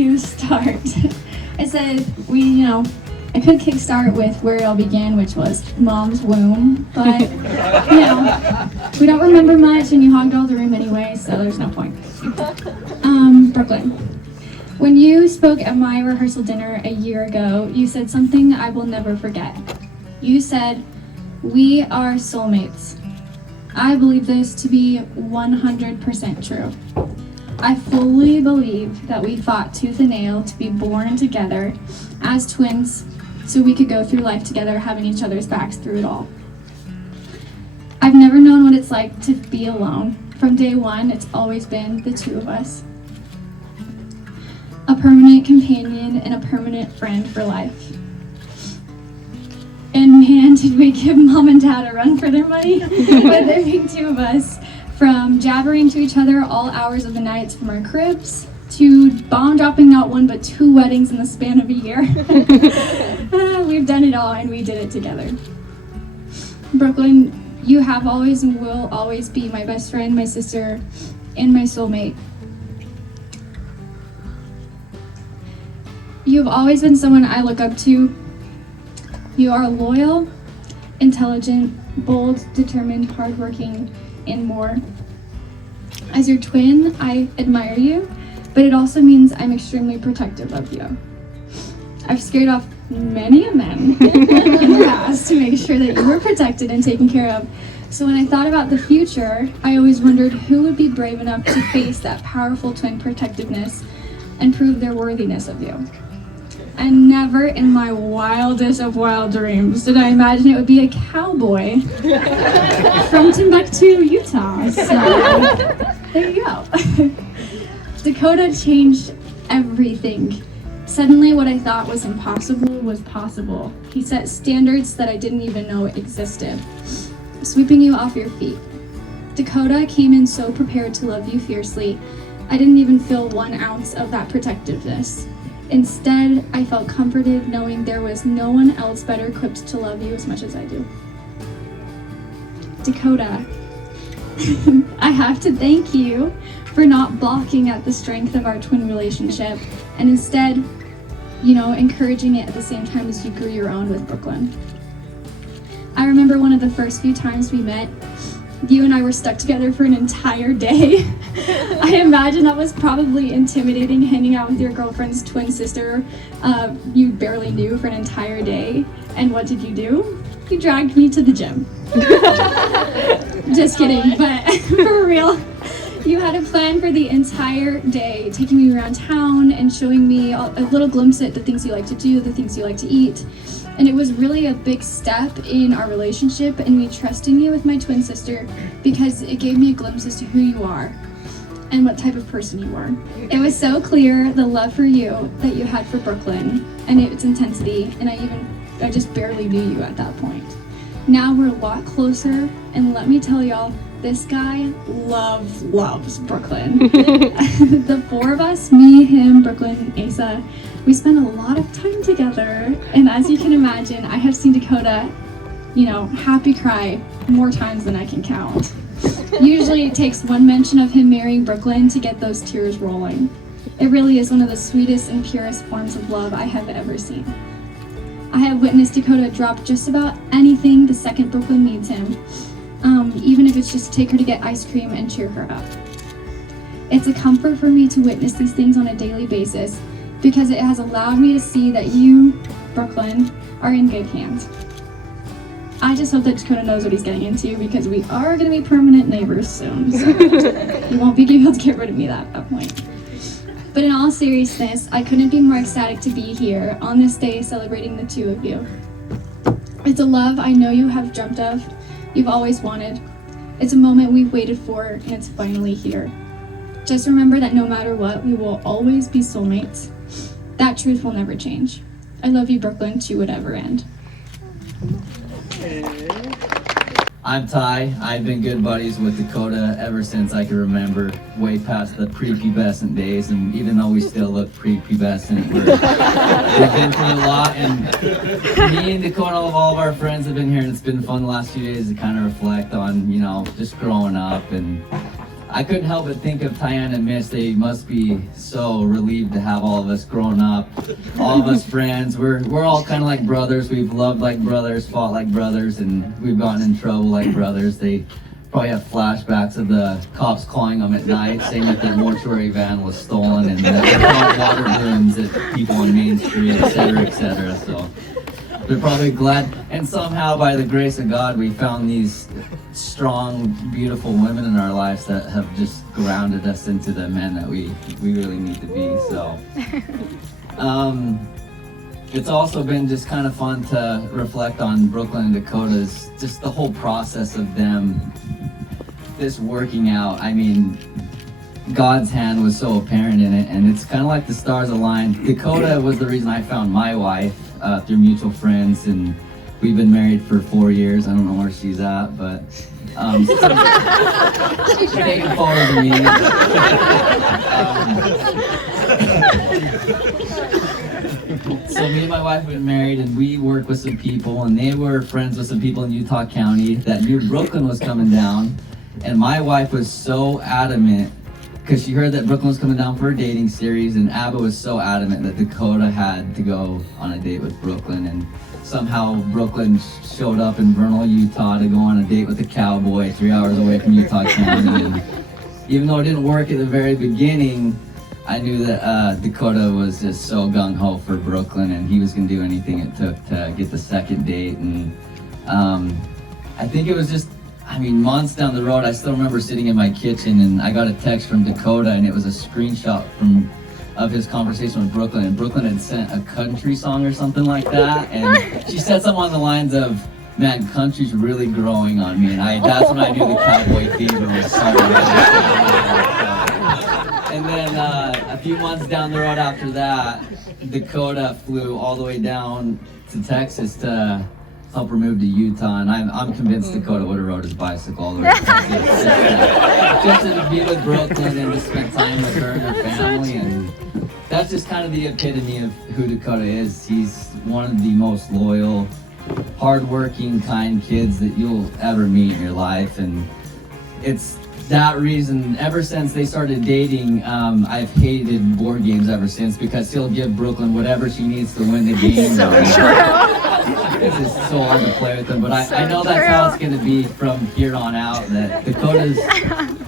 to start. I said, I could kickstart with where it all began, which was mom's womb, but, we don't remember much, and you hogged all the room anyway, so there's no point. Brooklyn. When you spoke at my rehearsal dinner a year ago, you said something I will never forget. You said, "We are soulmates." I believe this to be 100% true. I fully believe that we fought tooth and nail to be born together as twins so we could go through life together, having each other's backs through it all. I've never known what it's like to be alone. From day one, it's always been the two of us. A permanent companion and a permanent friend for life. And man, did we give mom and dad a run for their money with there being two of us. From jabbering to each other all hours of the nights from our cribs, to bomb dropping not one but 2 weddings in the span of a year. We've done it all, and we did it together. Brooklyn, you have always and will always be my best friend, my sister, and my soulmate. You've always been someone I look up to. You are loyal, intelligent, bold, determined, hardworking, and more. As your twin, I admire you, but it also means I'm extremely protective of you. I've scared off many a man in the past to make sure that you were protected and taken care of. So when I thought about the future, I always wondered who would be brave enough to face that powerful twin protectiveness and prove their worthiness of you. And never in my wildest of wild dreams did I imagine it would be a cowboy from Timbuktu, Utah. So there you go. Dakota changed everything. Suddenly what I thought was impossible was possible. He set standards that I didn't even know existed, sweeping you off your feet. Dakota came in so prepared to love you fiercely, I didn't even feel 1 ounce of that protectiveness. Instead, I felt comforted knowing there was no one else better equipped to love you as much as I do. Dakota, I have to thank you for not balking at the strength of our twin relationship and instead, encouraging it at the same time as you grew your own with Brooklyn. I remember one of the first few times we met, you and I were stuck together for an entire day. I imagine that was probably intimidating, hanging out with your girlfriend's twin sister you barely knew for an entire day. And what did you do? You dragged me to the gym. Just kidding, but for real. You had a plan for the entire day, taking me around town and showing me a little glimpse at the things you like to do, the things you like to eat. And it was really a big step in our relationship and me trusting you with my twin sister because it gave me a glimpse as to who you are and what type of person you are. It was so clear the love for you that you had for Brooklyn and its intensity, and I just barely knew you at that point. Now we're a lot closer, and let me tell y'all, this guy loves Brooklyn. The 4 of us, me, him, Brooklyn, Asa, we spend a lot of time together, and as you can imagine, I have seen Dakota, happy cry more times than I can count. Usually it takes one mention of him marrying Brooklyn to get those tears rolling. It really is one of the sweetest and purest forms of love I have ever seen. I have witnessed Dakota drop just about anything the second Brooklyn needs him, even if it's just to take her to get ice cream and cheer her up. It's a comfort for me to witness these things on a daily basis because it has allowed me to see that you, Brooklyn, are in good hands. I just hope that Dakota knows what he's getting into because we are going to be permanent neighbors soon, so he won't be able to get rid of me at that point. But in all seriousness, I couldn't be more ecstatic to be here on this day celebrating the two of you. It's a love I know you have dreamt of, you've always wanted. It's a moment we've waited for, and it's finally here. Just remember that no matter what, we will always be soulmates. That truth will never change. I love you, Brooklyn, to whatever end. I'm Ty. I've been good buddies with Dakota ever since I can remember, way past the prepubescent days, and even though we still look prepubescent, we've been through a lot, and me and Dakota, all of our friends have been here, and it's been fun the last few days to kind of reflect on, just growing up, and I couldn't help but think of Tyann and Mitch. They must be so relieved to have all of us grown up, all of us friends. We're all kind of like brothers. We've loved like brothers, fought like brothers, and we've gotten in trouble like brothers. They probably have flashbacks of the cops calling them at night, saying that their mortuary van was stolen and that they found water rooms at people on Main Street, etc., etc. So they're probably glad. And somehow, by the grace of God, we found these strong, beautiful women in our lives that have just grounded us into the men that we really need to be. So it's also been just kind of fun to reflect on Brooklyn and Dakota's, just the whole process of them, this working out. I mean, God's hand was so apparent in it, and it's kind of like the stars aligned. Dakota was the reason I found my wife through mutual friends, and we've been married for 4 years. I don't know where she's at, but she's taking photos of me. So me and my wife have been married, and we work with some people, and they were friends with some people in Utah County that knew Brooklyn was coming down, and my wife was so adamant because she heard that Brooklyn was coming down for a dating series, and Abba was so adamant that Dakota had to go on a date with Brooklyn, and somehow Brooklyn showed up in Vernal, Utah to go on a date with a cowboy 3 hours away from Utah County. And even though it didn't work at the very beginning, I knew that Dakota was just so gung-ho for Brooklyn, and he was going to do anything it took to get the second date. And I think it was just, months down the road, I still remember sitting in my kitchen, and I got a text from Dakota, and it was a screenshot of his conversation with Brooklyn, and Brooklyn had sent a country song or something like that, and she said something on the lines of, "Man, country's really growing on me," and that's when I knew the cowboy fever was starting. And then a few months down the road after that, Dakota flew all the way down to Texas to help her move to Utah, and I'm convinced Dakota would have rode his bicycle all the way to Texas just to be with Brooklyn and to spend time with her and her family. And that's just kind of the epitome of who Dakota is. He's one of the most loyal, hardworking, kind kids that you'll ever meet in your life, and it's that reason, ever since they started dating, I've hated board games ever since, because he'll give Brooklyn whatever she needs to win the game. So true. It's just so hard to play with them, but I know that's how it's going to be from here on out, that Dakota's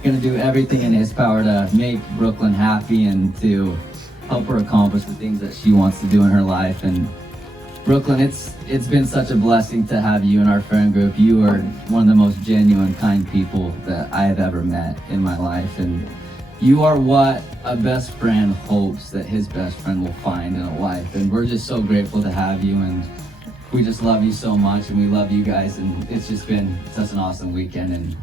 going to do everything in his power to make Brooklyn happy and to help her accomplish the things that she wants to do in her life. And Brooklyn, it's been such a blessing to have you in our friend group. You are one of the most genuine, kind people that I have ever met in my life, and you are what a best friend hopes that his best friend will find in a wife. And we're just so grateful to have you, and we just love you so much, and we love you guys, and it's just been such an awesome weekend, and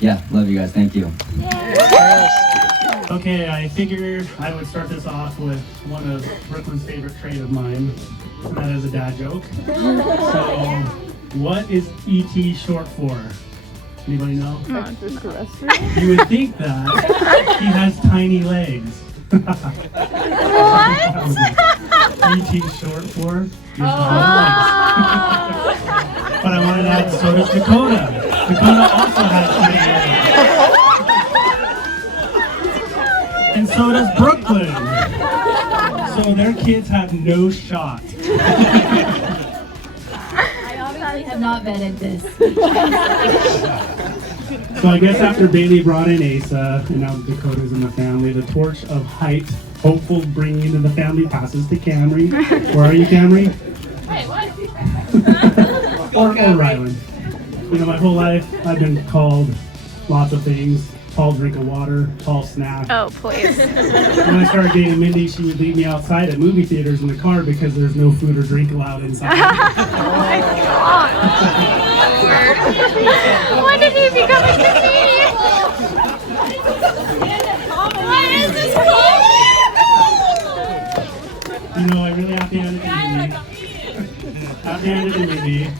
yeah, love you guys. Thank you. Okay, I figured I would start this off with one of Brooklyn's favorite trait of mine, and that is a dad joke. So, what is ET short for? Anybody know? You would think that he has tiny legs. What? ET short for? But I wanted to add, so does Dakota. Dakota also has tiny legs. And so does Brooklyn. So their kids have no shot. I obviously have not vetted this. So I guess after Bailey brought in Asa, and now Dakota's in the family, the torch of height, hopeful bringing into the family, passes to Kamri. Where are you, Kamri? Wait, what? or Rylan. You know, my whole life I've been called lots of things. Tall drink of water, tall snack. Oh, please. When I started dating Mindy, she would leave me outside at movie theaters in the car because there's no food or drink allowed inside. Oh my god. When did he become a comedian? What is this called? You know, I really have to hand it to Mindy. Have to hand it to Mindy.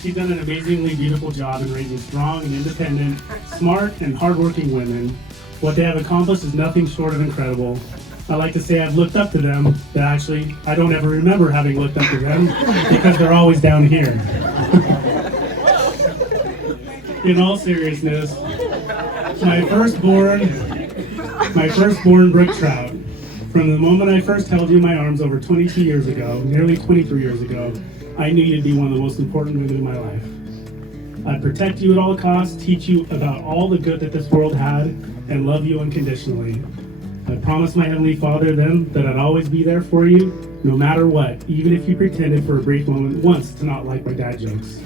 She's done an amazingly beautiful job in raising strong and independent, smart and hardworking women. What they have accomplished is nothing short of incredible. I like to say I've looked up to them, but actually I don't ever remember having looked up to them because they're always down here. In all seriousness, My firstborn brook trout. From the moment I first held you in my arms over 22 years ago, nearly 23 years ago, I knew you'd be one of the most important women in my life. I'd protect you at all costs, teach you about all the good that this world had, and love you unconditionally. I promised my Heavenly Father then that I'd always be there for you, no matter what, even if you pretended for a brief moment once to not like my dad jokes.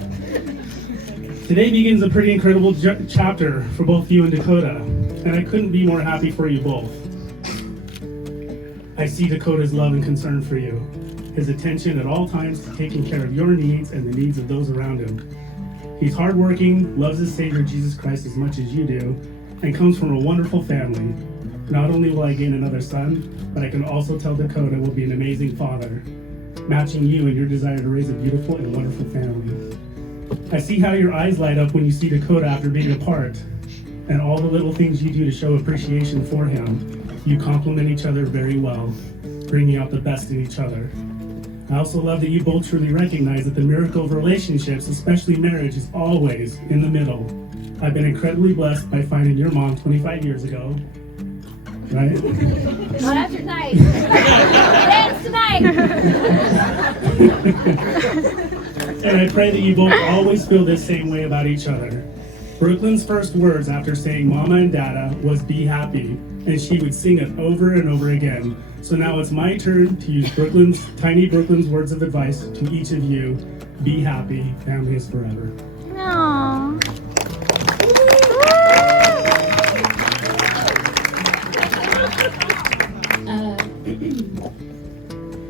Today begins a pretty incredible chapter for both you and Dakota, and I couldn't be more happy for you both. I see Dakota's love and concern for you, his attention at all times to taking care of your needs and the needs of those around him. He's hardworking, loves his Savior Jesus Christ as much as you do, and comes from a wonderful family. Not only will I gain another son, but I can also tell Dakota will be an amazing father, matching you in your desire to raise a beautiful and wonderful family. I see how your eyes light up when you see Dakota after being apart, and all the little things you do to show appreciation for him. You complement each other very well, bringing out the best in each other. I also love that you both truly recognize that the miracle of relationships, especially marriage, is always in the middle. I've been incredibly blessed by finding your mom 25 years ago. Right? Not after tonight. Dance tonight. And I pray that you both always feel this same way about each other. Brooklyn's first words after saying Mama and Dada was be happy, and she would sing it over and over again. So now it's my turn to use Tiny Brooklyn's words of advice to each of you. Be happy, family is forever. Aww.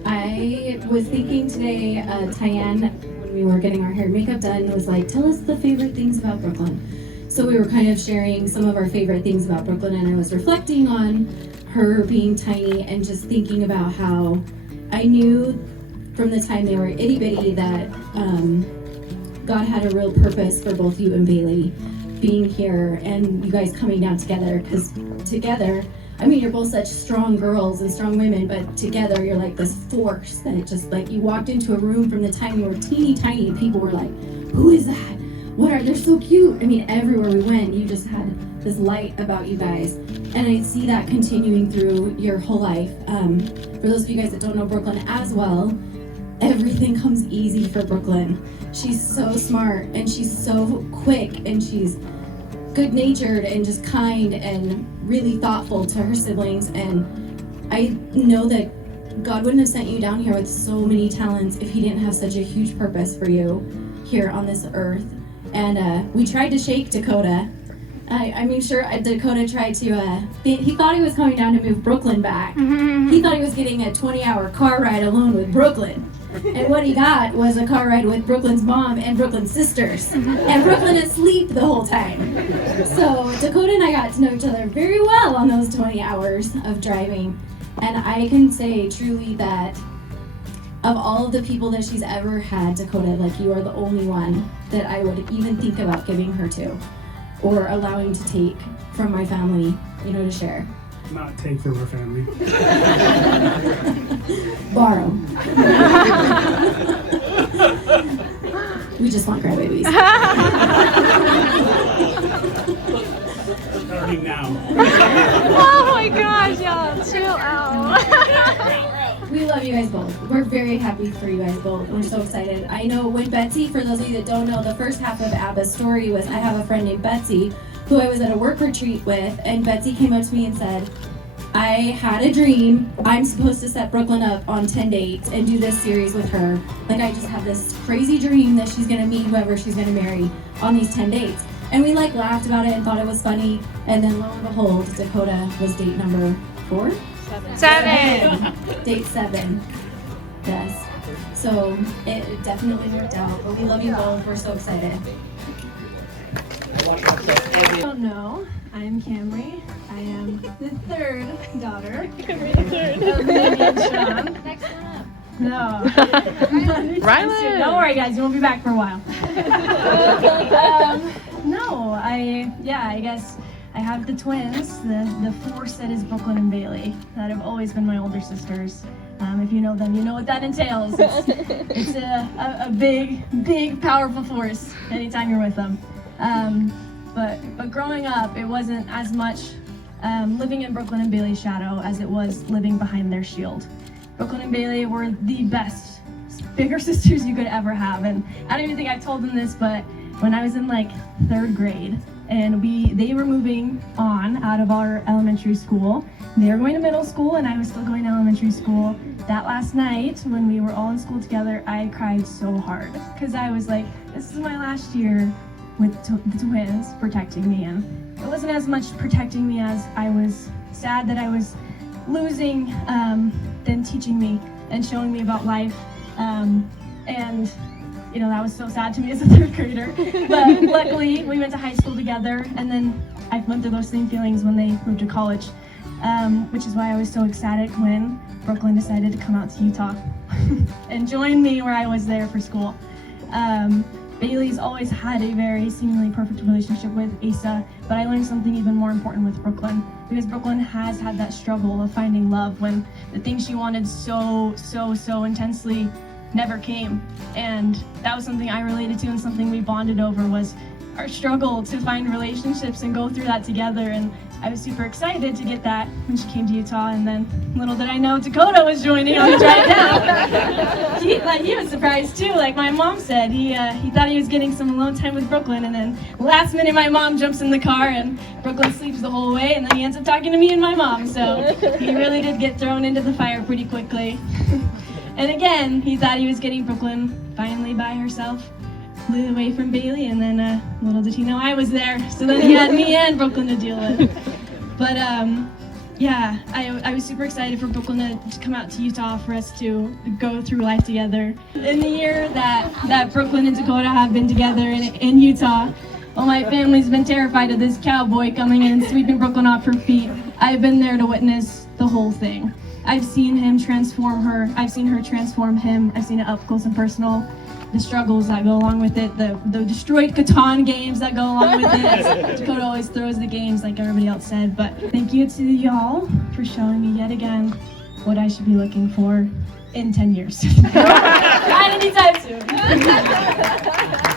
I was thinking today, Tyann, when we were getting our hair and makeup done, was like, tell us the favorite things about Brooklyn. So we were kind of sharing some of our favorite things about Brooklyn, and I was reflecting on her being tiny and just thinking about how I knew from the time they were itty bitty that God had a real purpose for both you and Bailey being here and you guys coming down together, because together, I mean, you're both such strong girls and strong women, but together you're like this force that it just like you walked into a room from the time you were teeny tiny and people were like, who is that? They're so cute. I mean, everywhere we went, you just had this light about you guys. And I see that continuing through your whole life. For those of you guys that don't know Brooklyn as well, everything comes easy for Brooklyn. She's so smart and she's so quick and she's good-natured and just kind and really thoughtful to her siblings. And I know that God wouldn't have sent you down here with so many talents if he didn't have such a huge purpose for you here on this earth. And we tried to shake Dakota. I mean, sure, Dakota tried to, he thought he was coming down to move Brooklyn back. He thought he was getting a 20-hour car ride alone with Brooklyn. And what he got was a car ride with Brooklyn's mom and Brooklyn's sisters. And Brooklyn asleep the whole time. So Dakota and I got to know each other very well on those 20 hours of driving. And I can say truly that of all of the people that she's ever had, Dakota, like you are the only one that I would even think about giving her to or allowing to take from my family, you know, to share. Not take from her family. Borrow. We just want crybabies. Starting now. Oh my gosh, y'all, chill out. We love you guys both. We're very happy for you guys both. We're so excited. I know when Betsy, for those of you that don't know, the first half of Abba's story was I have a friend named Betsy who I was at a work retreat with, and Betsy came up to me and said, I had a dream. I'm supposed to set Brooklyn up on 10 dates and do this series with her. Like, I just have this crazy dream that she's gonna meet whoever she's gonna marry on these 10 dates. And we like laughed about it and thought it was funny. And then lo and behold, Dakota was date number 4? 7. Date 7. Yes. So it definitely worked out. But we love you both. We're so excited. I don't know. I'm Kamri. I am the third daughter of Mindy and Shaun. Next one up. No. Rylan. Don't worry, guys. You won't be back for a while. No, I guess I have the twins, the force that is Brooklyn and Bailey, that have always been my older sisters. If you know them, you know what that entails. It's a big, powerful force anytime you're with them. but growing up, it wasn't as much living in Brooklyn and Bailey's shadow as it was living behind their shield. Brooklyn and Bailey were the best, bigger sisters you could ever have, and I don't even think I told them this, but when I was in like 3rd grade, and they were moving on out of our elementary school. They were going to middle school, and I was still going to elementary school. That last night, when we were all in school together, I cried so hard because I was like, this is my last year with the twins protecting me, and it wasn't as much protecting me as I was sad that I was losing them teaching me and showing me about life, and you know, that was so sad to me as a 3rd grader. But luckily, we went to high school together, and then I went through those same feelings when they moved to college, which is why I was so ecstatic when Brooklyn decided to come out to Utah and join me where I was there for school. Bailey's always had a very seemingly perfect relationship with Asa, but I learned something even more important with Brooklyn, because Brooklyn has had that struggle of finding love when the things she wanted so intensely never came. And that was something I related to, and something we bonded over was our struggle to find relationships and go through that together. And I was super excited to get that when she came to Utah, and then little did I know Dakota was joining on the drive down. He was surprised too, like my mom said. He thought he was getting some alone time with Brooklyn, and then last minute my mom jumps in the car and Brooklyn sleeps the whole way, and then he ends up talking to me and my mom. So he really did get thrown into the fire pretty quickly. And again, he thought he was getting Brooklyn finally by herself, flew away from Bailey, and then little did he know I was there. So then he had me and Brooklyn to deal with. But yeah, I was super excited for Brooklyn to come out to Utah for us to go through life together. In the year that Brooklyn and Dakota have been together in Utah, while my family's been terrified of this cowboy coming in and sweeping Brooklyn off her feet, I've been there to witness the whole thing. I've seen him transform her. I've seen her transform him. I've seen it up close and personal. The struggles that go along with it, the destroyed Catan games that go along with it. Dakota always throws the games like everybody else said. But thank you to y'all for showing me yet again what I should be looking for in 10 years. Not anytime soon.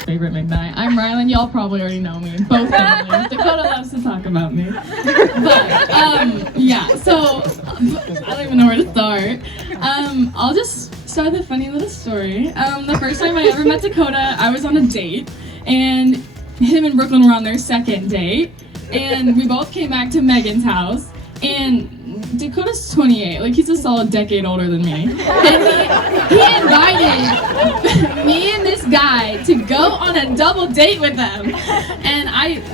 Favorite midnight. I'm Rylan. Y'all probably already know me. Both families. Dakota loves to talk about me. But yeah, so I don't even know where to start. I'll just start with a funny little story. The first time I ever met Dakota, I was on a date, and him and Brooklyn were on their 2nd date, and we both came back to Megan's house, and Dakota's 28, like he's a solid decade older than me, and he invited me and this guy to go on a double date with him, and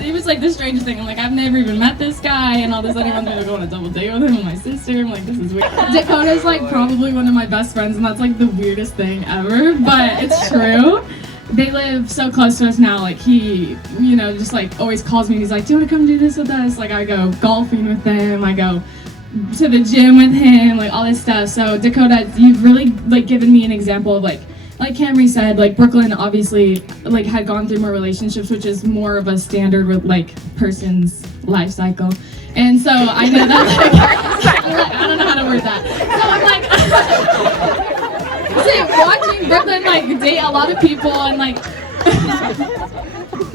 it was like the strangest thing. I'm like, I've never even met this guy, and all this other one's gonna go on a double date with him and my sister. I'm like, this is weird. Dakota's like probably one of my best friends, and that's like the weirdest thing ever, but it's true. They live so close to us now, like he, you know, just like always calls me. He's like, do you want to come do this with us? Like I go golfing with them, I go to the gym with him, like all this stuff. So Dakota, you've really like given me an example of like Kamri said, like Brooklyn obviously like had gone through more relationships, which is more of a standard with like person's life cycle. And so I know that like, I don't know how to word that. So I'm like watching Brooklyn like date a lot of people, and like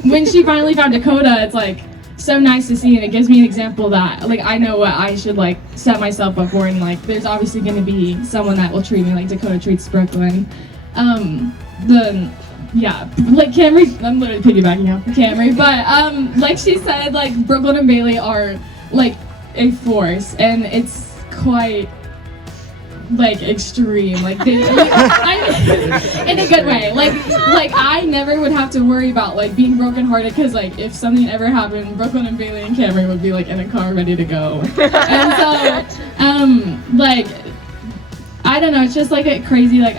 when she finally found Dakota, it's like so nice to see, and it gives me an example that like I know what I should like set myself up for, and like there's obviously going to be someone that will treat me like Dakota treats Brooklyn. Yeah, like Kamri, I'm literally piggybacking off of Kamri, but like she said, like Brooklyn and Bailey are like a force, and it's quite like extreme, like they, in a good way. Like I never would have to worry about like being brokenhearted, because like if something ever happened, Brooklyn and Bailey and Kamri would be like in a car ready to go. And so like I don't know, it's just like a crazy, like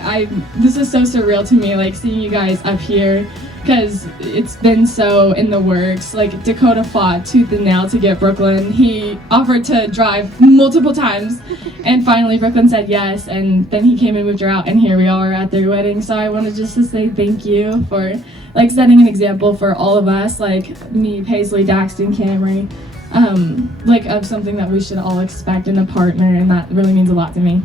this is so surreal to me, like seeing you guys up here, because it's been so in the works. Like Dakota fought tooth and nail to get Brooklyn. He offered to drive multiple times, and finally Brooklyn said yes, and then he came and moved her out, and here we are at their wedding. So I wanted just to say thank you for like setting an example for all of us, like me, Paisley, Daxton, Kamri, like of something that we should all expect in a partner, and that really means a lot to me.